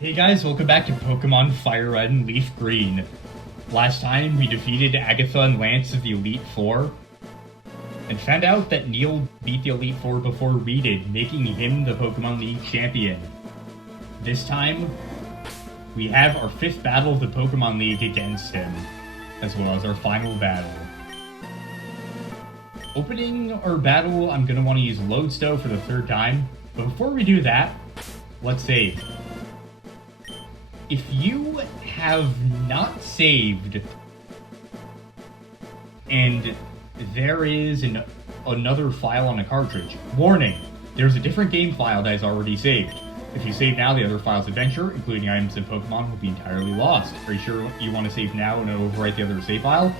Hey guys, welcome back to Pokemon FireRed and LeafGreen. Last time, we defeated Agatha and Lance of the Elite Four, and found out that Neil beat the Elite Four before we did, making him the Pokemon League Champion. This time, we have our 5th battle of the Pokemon League against him, as well as our final battle. Opening our battle, I'm going to want to use Lodestone for the 3rd time, but before we do that, let's save. If you have not saved, and there is another file on a cartridge, warning, there's a different game file that is already saved. If you save now, the other file's adventure, including items and Pokemon, will be entirely lost. Are you sure you want to save now and overwrite the other save file?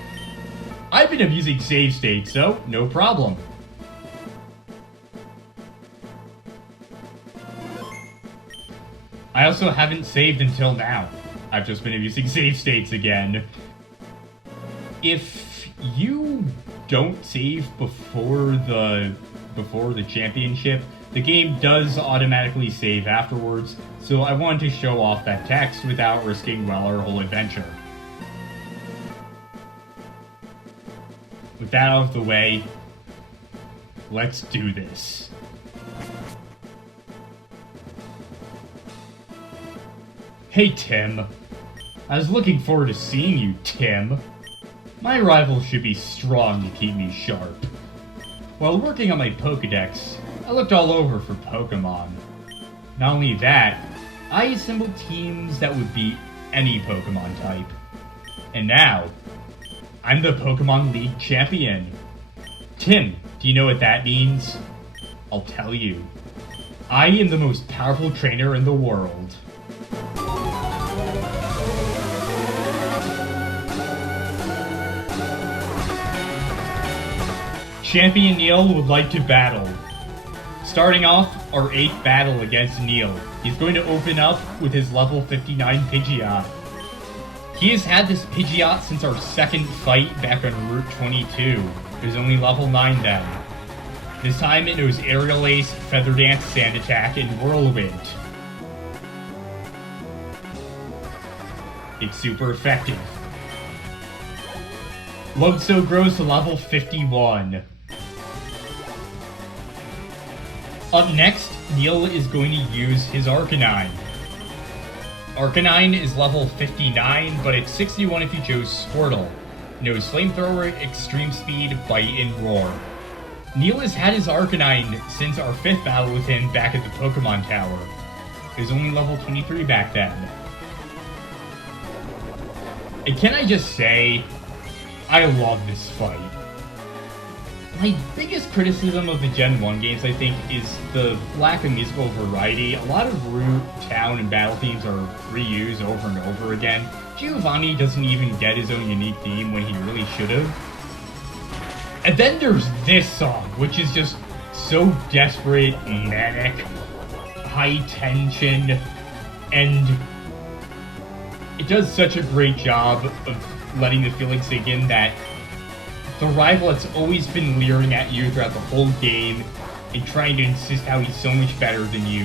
I've been abusing save states, so no problem. I also haven't saved until now. I've just been abusing save states again. If you don't save before the championship, the game does automatically save afterwards, so I wanted to show off that text without risking, well, our whole adventure. With that out of the way, let's do this. Hey, Tim. I was looking forward to seeing you, Tim. My rival should be strong to keep me sharp. While working on my Pokédex, I looked all over for Pokemon. Not only that, I assembled teams that would beat any Pokemon type. And now, I'm the Pokemon League Champion. Tim, do you know what that means? I'll tell you. I am the most powerful trainer in the world. Champion Neil would like to battle. Starting off, our 8th battle against Neil. He's going to open up with his level 59 Pidgeot. He has had this Pidgeot since our 2nd fight back on Route 22. It was only level 9 then. This time it knows Aerial Ace, Feather Dance, Sand Attack, and Whirlwind. It's super effective. Lodestone grows to level 51. Up next, Neil is going to use his Arcanine. Arcanine is level 59, but it's 61 if you chose Squirtle. Knows Flamethrower, Extreme Speed, Bite, and Roar. Neil has had his Arcanine since our 5th battle with him back at the Pokemon Tower. It was only level 23 back then. And can I just say, I love this fight. My biggest criticism of the Gen 1 games, I think, is the lack of musical variety. A lot of route, town, and battle themes are reused over and over again. Giovanni doesn't even get his own unique theme when he really should have. And then there's this song, which is just so desperate, manic, high tension, and it does such a great job of letting the feeling sink in that the rival that's always been leering at you throughout the whole game and trying to insist how he's so much better than you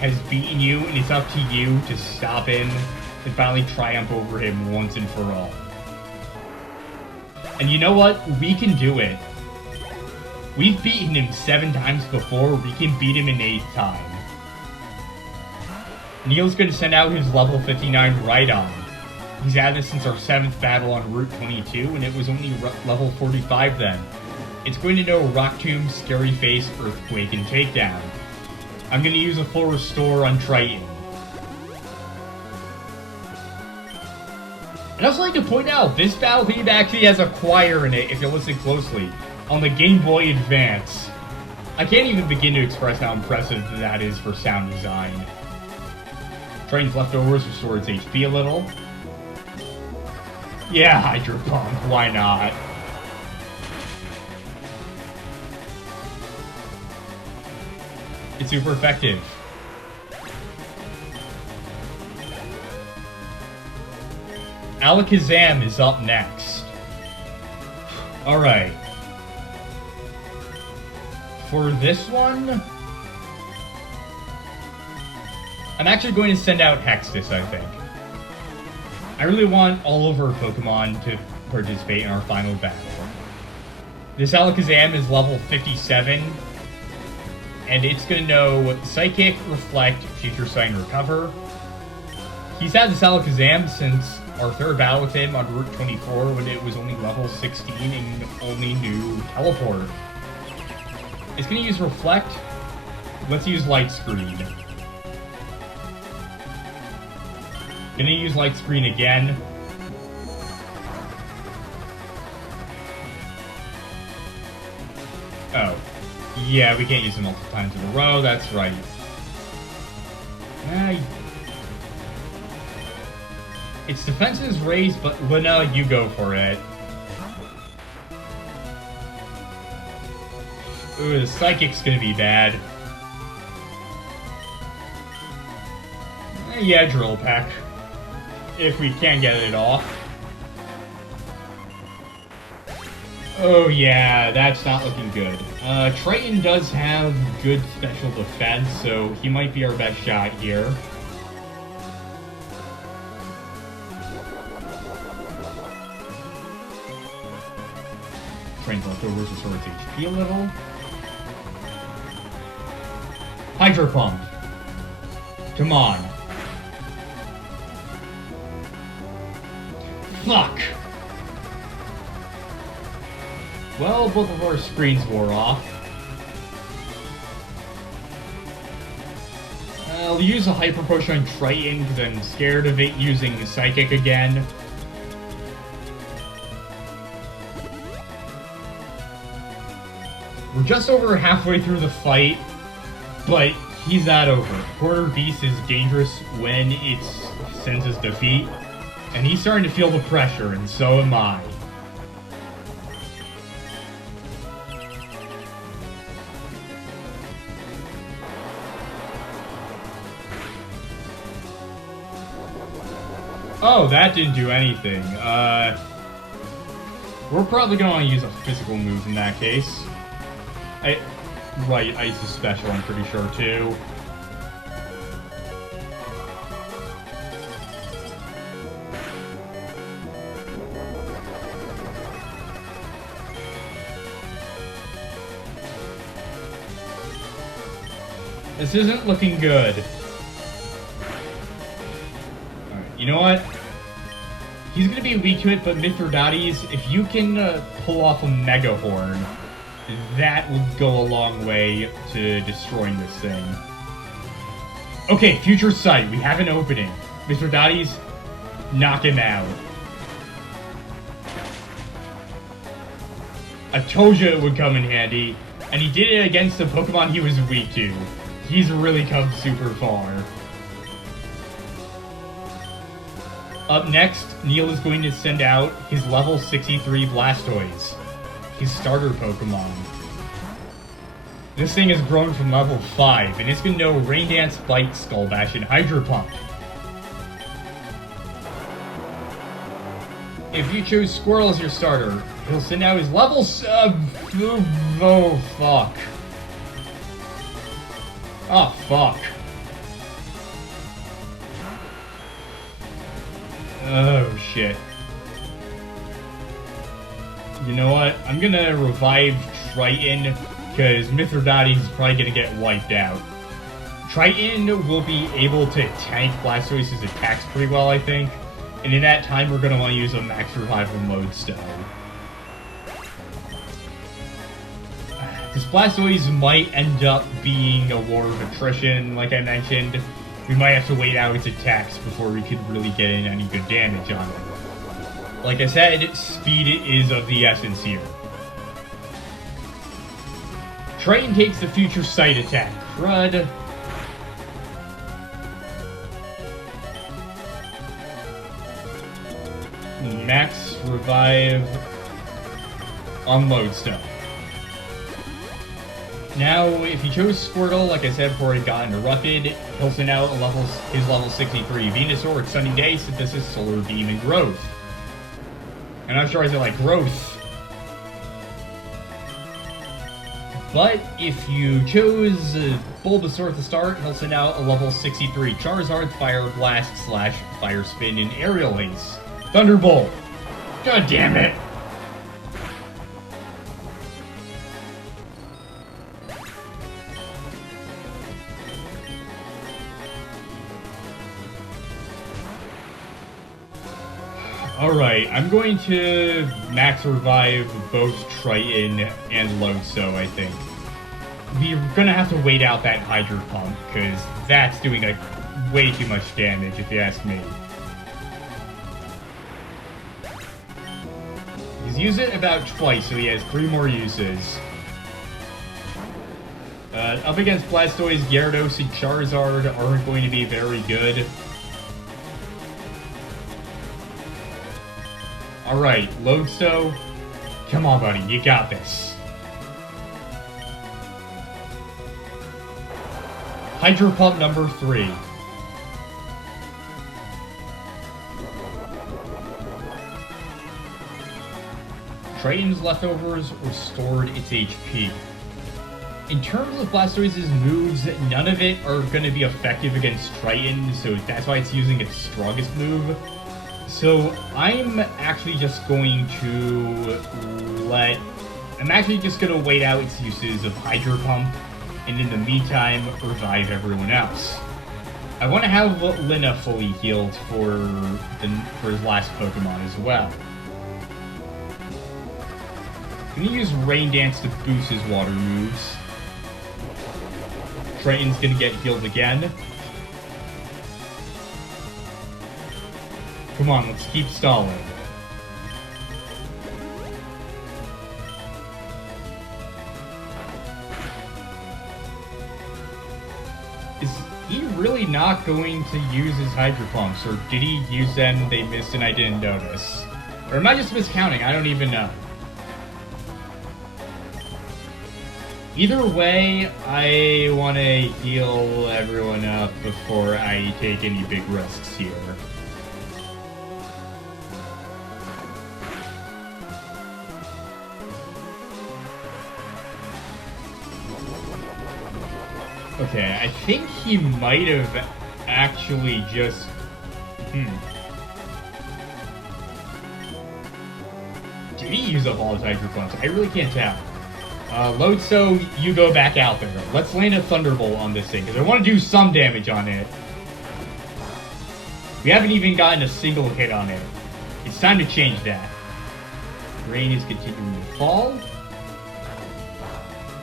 has beaten you, and it's up to you to stop him and finally triumph over him once and for all. And you know what? We can do it. We've beaten him 7 times before, we can beat him an 8th time. Neil's going to send out his level 59 Rhydon. He's had this since our 7th battle on Route 22, and it was only level 45 then. It's going to know Rock Tomb, Scary Face, Earthquake, and Takedown. I'm going to use a full restore on Triton. I'd also like to point out, this battle theme actually has a choir in it if you listen closely, on the Game Boy Advance. I can't even begin to express how impressive that is for sound design. Triton's leftovers restore its HP a little. Yeah, Hydro Pump, why not? It's super effective. Alakazam is up next. Alright. For this one, I'm actually going to send out Hextus, I think. I really want all of our Pokemon to participate in our final battle. This Alakazam is level 57, and it's going to know Psychic, Reflect, Future Sight, and Recover. He's had this Alakazam since our third battle with him on Route 24 when it was only level 16 and only knew Teleport. It's going to use Reflect. Let's use Light Screen. Gonna use Light Screen again. Oh. Yeah, we can't use it multiple times in a row, that's right. Its defense is raised, but Luna, you go for it. Ooh, the Psychic's gonna be bad. Yeah, Drill Peck. If we can get it off. Oh yeah, that's not looking good. Triton does have good special defense, so he might be our best shot here. Train's leftovers restore its HP a little. Hydro Pump. Come on. Fuck! Well, both of our screens wore off. I'll use a Hyper Potion on Triton because I'm scared of it using Psychic again. We're just over halfway through the fight, but he's not over. Quarter Beast is dangerous when it senses defeat. And he's starting to feel the pressure, and so am I. Oh, that didn't do anything. We're probably going to want to use a physical move in that case. Right, Ice is special, I'm pretty sure, too. This isn't looking good. Alright, you know what? He's gonna be weak to it, but Mithridates, if you can pull off a Mega Horn, that will go a long way to destroying this thing. Okay, Future Sight, we have an opening. Mithridates, knock him out. I told you it would come in handy, and he did it against the Pokemon he was weak to. He's really come super far. Up next, Neil is going to send out his level 63 Blastoise, his starter Pokemon. This thing has grown from level 5, and it's going to know Rain Dance, Bite, Skull Bash, and Hydro Pump. If you choose Squirtle as your starter, he'll send out his level oh, fuck. Oh, fuck. Oh, shit. You know what? I'm gonna revive Triton, because Mithridates is probably gonna get wiped out. Triton will be able to tank Blastoise's attacks pretty well, I think. And in that time, we're gonna want to use a Max Revival mode still. This Blastoise might end up being a war of attrition, like I mentioned. We might have to wait out its attacks before we could really get in any good damage on it. Like I said, speed is of the essence here. Triton takes the Future Sight attack. Crud. Max Revive on Lodestone. Now, if he chose Squirtle, like I said before he got interrupted, he'll send out his level 63 Venusaur with Sunny Day, Synthesis, Solar Beam, and Growth. I'm not sure I said like Growth. But if you chose Bulbasaur at the start, he'll send out a level 63 Charizard, Fire Blast / Fire Spin, and Aerial Ace. Thunderbolt! God damn it! Alright, I'm going to max revive both Triton and Lodestow, I think. We're gonna have to wait out that Hydro Pump, because that's doing like way too much damage, if you ask me. He's used it about twice, so he has 3 more uses. Up against Blastoise, Gyarados, and Charizard aren't going to be very good. Alright, Lodestow, come on buddy, you got this. Hydro Pump number 3. Triton's leftovers restored its HP. In terms of Blastoise's moves, none of it are going to be effective against Triton, so that's why it's using its strongest move. So I'm actually just going to wait out its uses of Hydro Pump, and in the meantime, revive everyone else. I want to have Lina fully healed for his last Pokemon as well. I'm going to use Rain Dance to boost his water moves. Triton's going to get healed again. Come on, let's keep stalling. Is he really not going to use his Hydro Pumps, or did he use them, they missed and I didn't notice? Or am I just miscounting? I don't even know. Either way, I want to heal everyone up before I take any big risks here. Okay, I think he might have actually just... Did he use up all his Hydro Pumps? I really can't tell. Lodestow, you go back out there. Let's land a Thunderbolt on this thing, because I want to do some damage on it. We haven't even gotten a single hit on it. It's time to change that. Rain is continuing to fall.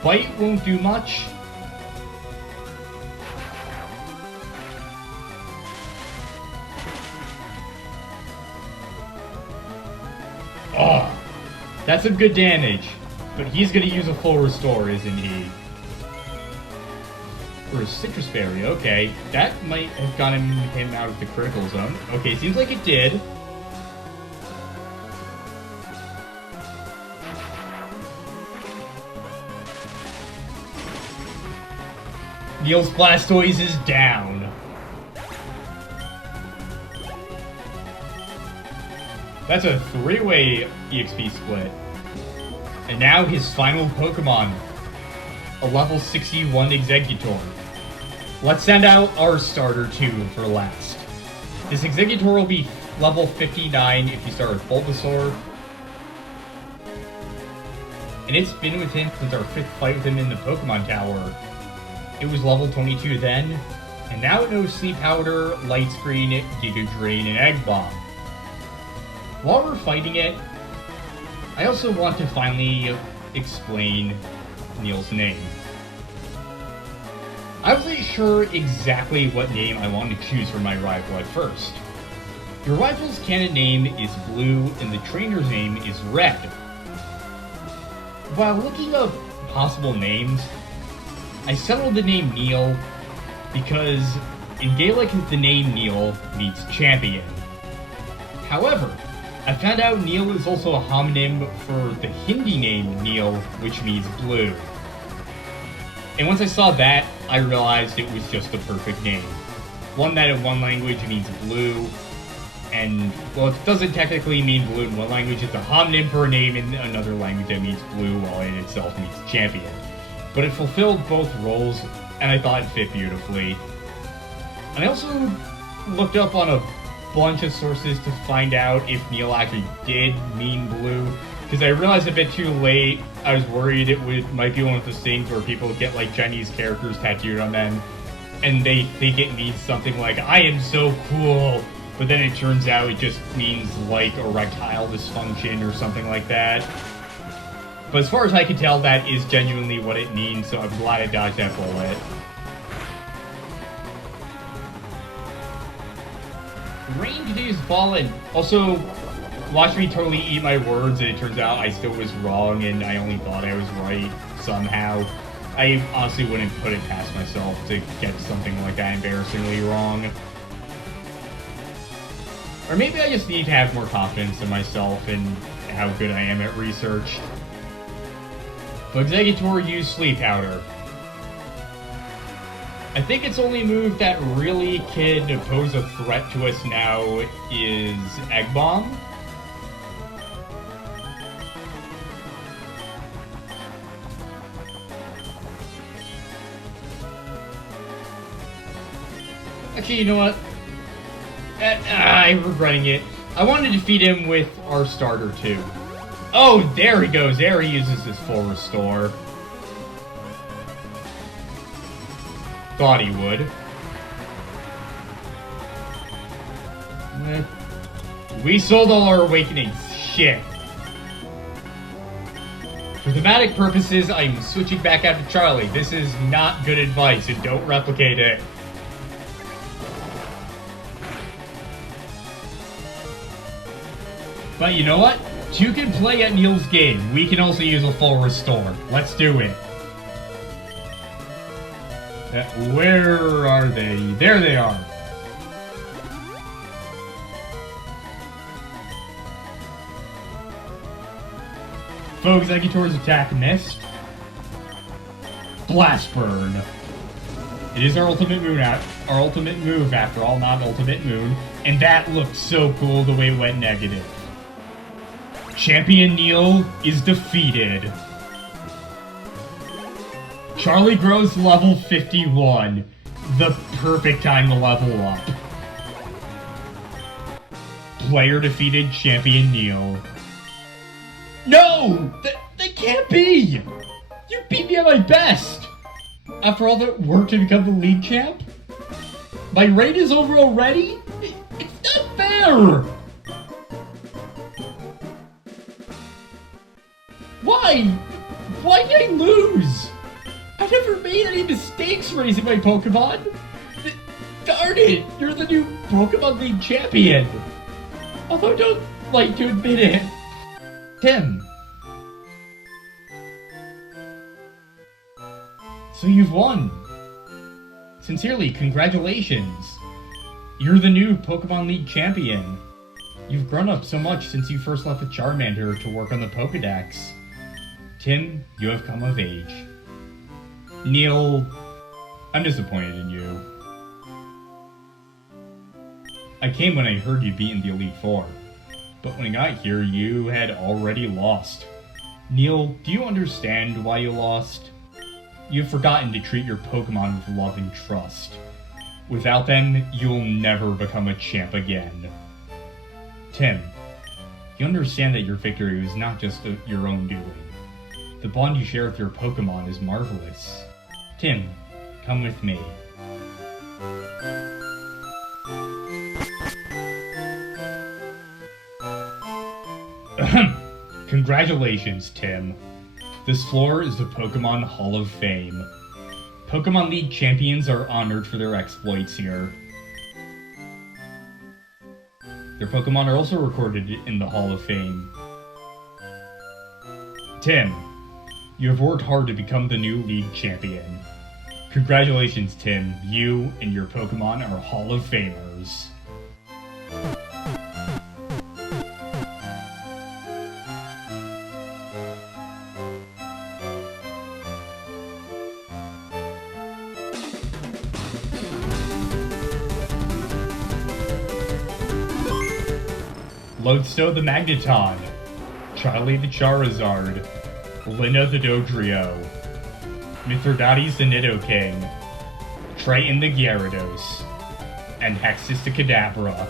Bite won't do much. Oh, that's some good damage. But he's going to use a full restore, isn't he? For a Citrus Berry, okay. That might have gotten him out of the critical zone. Okay, seems like it did. Neil's Blastoise is down. That's a 3-way EXP split. And now his final Pokemon, a level 61 Exeggutor. Let's send out our starter 2 for last. This Exeggutor will be level 59 if you start with Bulbasaur. And it's been with him since our 5th fight with him in the Pokemon Tower. It was level 22 then, and now it knows Sleep Powder, Light Screen, Giga Drain, and Egg Bomb. While we're fighting it, I also want to finally explain Neil's name. I wasn't sure exactly what name I wanted to choose for my rival at first. Your rival's canon name is Blue, and the trainer's name is Red. While looking up possible names, I settled the name Neil because in Gaelic the name Neil means champion. However, I found out Neil is also a homonym for the Hindi name Neil, which means blue. And once I saw that, I realized it was just the perfect name. One that in one language means blue, and, well, it doesn't technically mean blue in one language, it's a homonym for a name in another language that means blue, while it itself means champion. but it fulfilled both roles, and I thought it fit beautifully. And I also looked up on a bunch of sources to find out if Neil actually did mean blue, because I realized a bit too late. I was worried might be one of those things where people get like Chinese characters tattooed on them, and they think it means something like, I am so cool, but then it turns out it just means like erectile dysfunction or something like that. But as far as I can tell, that is genuinely what it means, so I'm glad I dodged that bullet. Range is fallen. Also, watch me totally eat my words, and it turns out I still was wrong, and I only thought I was right somehow. I honestly wouldn't put it past myself to get something like that embarrassingly wrong. Or maybe I just need to have more confidence in myself and how good I am at research. Executor used Sleep Powder. I think its only move that really can pose a threat to us now is Egg Bomb. Actually, you know what? I'm regretting it. I want to defeat him with our starter too. Oh, there he goes. There he uses his full restore. Thought he would. We sold all our awakenings. Shit. For thematic purposes, I'm switching back out to Charlie. This is not good advice, and don't replicate it. But you know what? You can play at Neil's game. We can also use a full restore. Let's do it. Where are they? There they are. Foe Executor's attack missed. Blast Burn. It is our ultimate move after all, not Ultimate Moon. And that looked so cool the way it went negative. Champion Neil is defeated. Charlie grows level 51. The perfect time to level up. Player defeated Champion Neil. No! That can't be! You beat me at my best! After all that work to become the league champ? My reign is over already? It's not fair! Why? Why did I lose? I never made any mistakes raising my Pokemon. Darn it, you're the new Pokémon League Champion. Although I don't like to admit it. Tim. So you've won. Sincerely, congratulations. You're the new Pokémon League Champion. You've grown up so much since you first left with Charmander to work on the Pokédex. Tim, you have come of age. Neil, I'm disappointed in you. I came when I heard you'd beaten the Elite Four, but when I got here, you had already lost. Neil, do you understand why you lost? You've forgotten to treat your Pokemon with love and trust. Without them, you'll never become a champ again. Tim, you understand that your victory was not just your own doing. The bond you share with your Pokemon is marvelous. Tim, come with me. Congratulations, Tim. This floor is the Pokemon Hall of Fame. Pokemon League champions are honored for their exploits here. Their Pokemon are also recorded in the Hall of Fame. Tim, you have worked hard to become the new League Champion. Congratulations, Tim. You and your Pokemon are Hall of Famers. Lodestone the Magneton, Charlie the Charizard, Lina the Dodrio, Mithridates the Nidoking, Triton the Gyarados, and Hexus the Kadabra.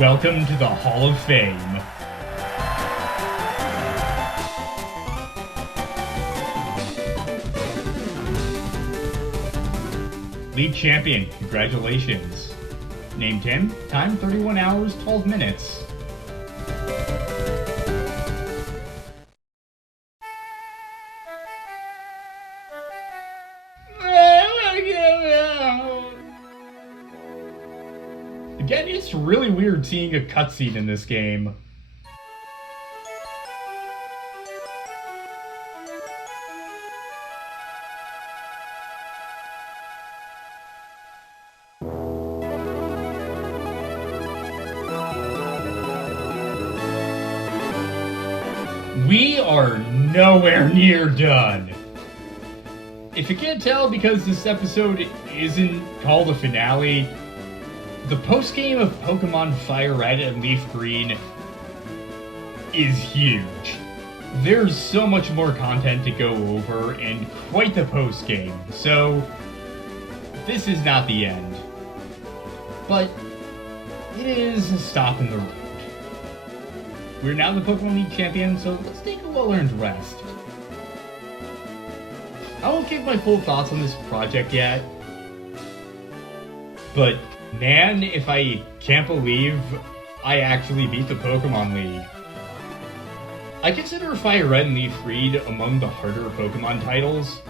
Welcome to the Hall of Fame. League Champion, congratulations. Named him, time 31 hours, 12 minutes. Again, it's really weird seeing a cutscene in this game. We are nowhere near done. If you can't tell because this episode isn't called a finale, the post-game of Pokemon FireRed and LeafGreen is huge. There's so much more content to go over and quite the post-game, so this is not the end. But it is a stop in the road. We're now the Pokémon League Champion, so let's take a well-earned rest. I won't give my full thoughts on this project yet, but man, if I can't believe I actually beat the Pokémon League. I consider FireRed and LeafGreen among the harder Pokemon titles,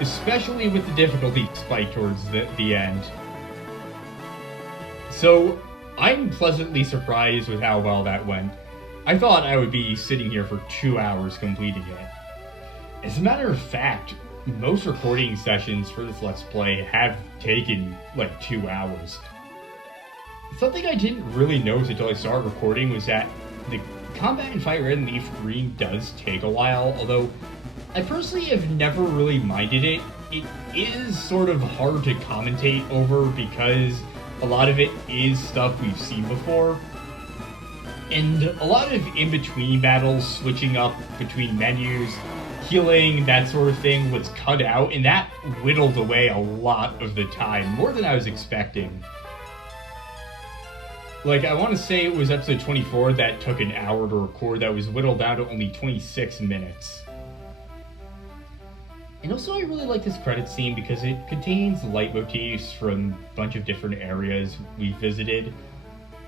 especially with the difficulty spike towards the end. So, I'm pleasantly surprised with how well that went. I thought I would be sitting here for 2 hours completing it. As a matter of fact, most recording sessions for this Let's Play have taken like 2 hours. Something I didn't really notice until I started recording was that the combat in FireRed and LeafGreen does take a while, although I personally have never really minded it. It is sort of hard to commentate over because a lot of it is stuff we've seen before. And a lot of in-between battles, switching up between menus, healing, that sort of thing was cut out, and that whittled away a lot of the time, more than I was expecting. Like, I want to say it was episode 24 that took an hour to record that was whittled down to only 26 minutes. And also I really like this credit scene because it contains leitmotifs from a bunch of different areas we visited.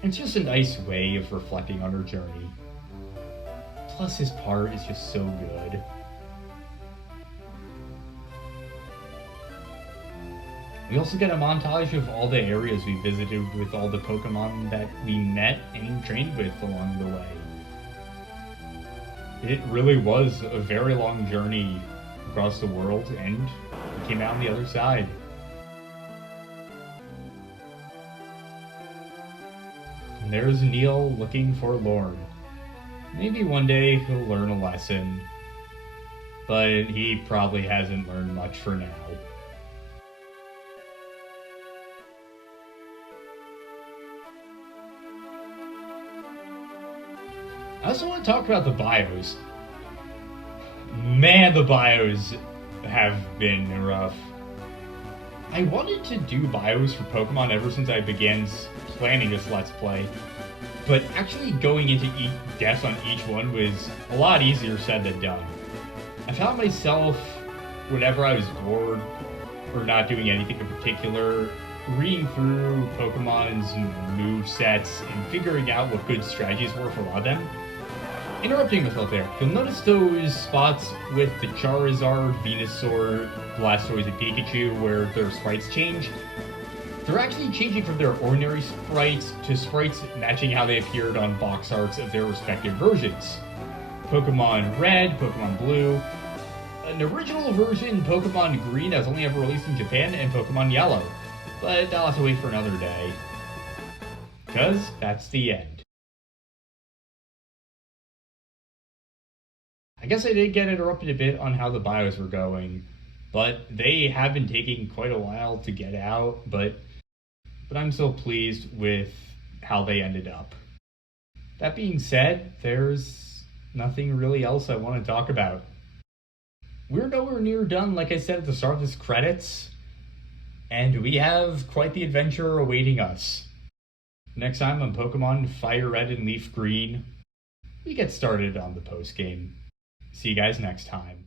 And it's just a nice way of reflecting on our journey. Plus his part is just so good. We also get a montage of all the areas we visited with all the Pokemon that we met and trained with along the way. It really was a very long journey across the world, and we came out on the other side. And there's Neil looking forlorn. Maybe one day he'll learn a lesson, but he probably hasn't learned much for now. I also want to talk about the bios. Man, the bios have been rough. I wanted to do bios for Pokemon ever since I began planning this Let's Play, but actually going into depth on each one was a lot easier said than done. I found myself, whenever I was bored or not doing anything in particular, reading through Pokemon's movesets and figuring out what good strategies were for a lot of them. Interrupting myself there, you'll notice those spots with the Charizard, Venusaur, Blastoise, and Pikachu where their sprites change. They're actually changing from their ordinary sprites to sprites matching how they appeared on box arts of their respective versions. Pokemon Red, Pokemon Blue, an original version, Pokemon Green, that was only ever released in Japan, and Pokemon Yellow. But I'll have to wait for another day. Because that's the end. I guess I did get interrupted a bit on how the bios were going, but they have been taking quite a while to get out, but I'm so pleased with how they ended up. That being said, there's nothing really else I want to talk about. we're nowhere near done, like I said at the start of this credits, and we have quite the adventure awaiting us. Next time on Pokemon FireRed and LeafGreen, we get started on the post game. See you guys next time.